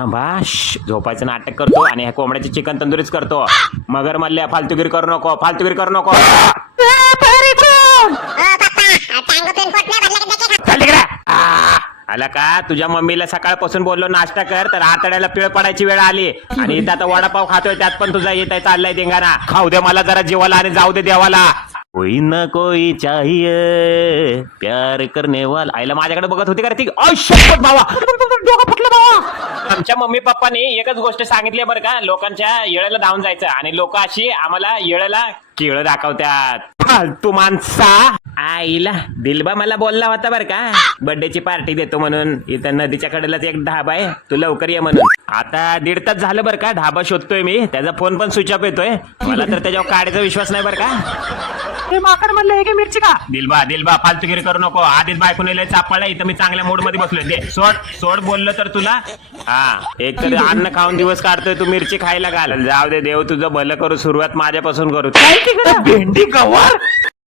थांबा झोपायचं नाटक करतो आणि ह्या कोंबड्याचे चिकन तंदुरीच करतो. मगर मल्ल्या फालतूगिरी करू नको, फालतूगिरी करू नको. चल तिकडे. आला का तुझ्या मम्मीला सकाळपासून बोललो नाश्ता कर तर आतड्याला पिळ पडायची वेळ आली आणि इथं आता वडापाव खातोय त्यात पण तुझा येत आहे चाललाय धिंगाणा. खाऊ दे मला जरा जीवाला आणि जाऊ दे देवाला. कोई ना कोई चाहिए प्यार करने वाला. आईला माझ्याकडे बघत होती का ती. शपथ भावा डोकं फुटलं भावा. आमच्या मम्मी पप्पानी एकच गोष्ट सांगितली बरं का, लोकांच्या येळेला धावून जायचं आणि लोक अशी आम्हाला येळेला केळ दाखवतात. फालतू माणसा. आईला दिलबा मला बोलला होता बरं का बर्थडेची पार्टी देतो म्हणून. इथं नदीच्या कडेलाच एक ढाबा आहे तू लवकर ये म्हणून. आता 1.5 तास झालं बरं का ढाबा शोधतोय मी. त्याचा फोन पण स्विच ऑफ येतोय. मला तर त्याच्यावर काढायचा विश्वास नाही बरं का. माकड म्हणलं हे मिरची का. दिलबा फालतूगिरी करू नको. आधीच बायको नेले चापळला इथं मी चांगल्या मूड मध्ये बसलोय. दे सोड बोललो तर तुला. एक तर अन्न खाऊन दिवस काढतोय तू मिरची खायला घाल. जाऊ दे देव तुझं भलं करू. सुरुवात माझ्यापासून करू. भेंडी गवार